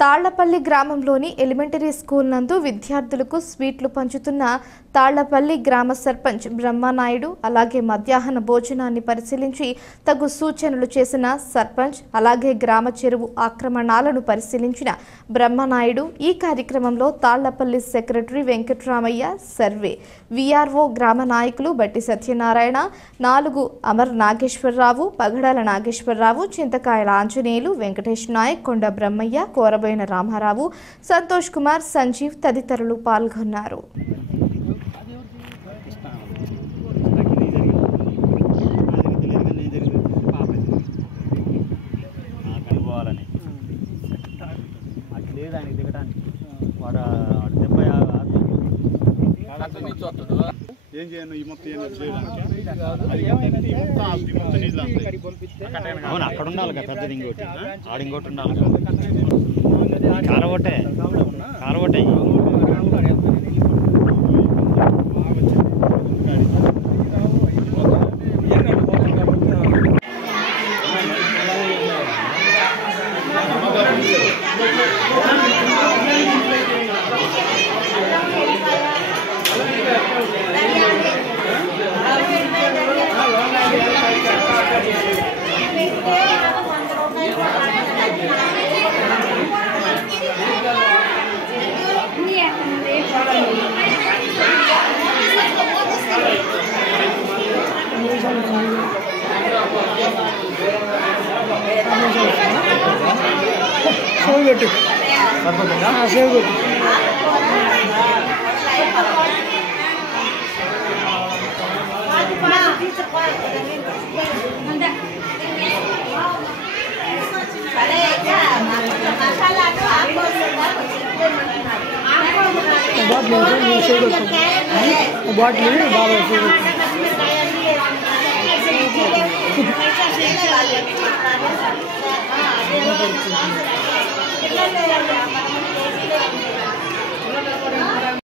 తాళ్లపల్లి గ్రామంలోని elementary school నందు విద్యార్థులకు స్వీట్లు పంచుతున్న తాళ్లపల్లి గ్రామ సర్పంచ్ బ్రహ్మనాయుడు అలాగే మధ్యాహ్న భోజనాన్ని పరిశీలించి తగు సూచనలు చేసిన సర్పంచ్ అలాగే గ్రామ చెరువు ఆక్రమణాలను పరిశీలించిన బ్రహ్మనాయుడు ఈ కార్యక్రమంలో Tallapalli secretary Venkataramayya survey VRO గ్రామ నాయకులు బట్టి సత్యనారాయణ 4 అమర్ నాగేశ్వరరావు పగడాల నాగేశ్వరరావు చింతకాయల ఆంజనేయులు వెంకటేష్ నాయక్ కొండ బ్రహ్మయ్య కోరబోయిన రామారావు సంతోష్ కుమార్ సంజీవ్ తదితరులు పాల్గొన్నారు. ఏం చేయను ఈ మొత్తం అవును అక్కడ ఉండాలి కదా పెద్దది ఇంకోటి ఆడింకోటి ఉండాలి కాలవటే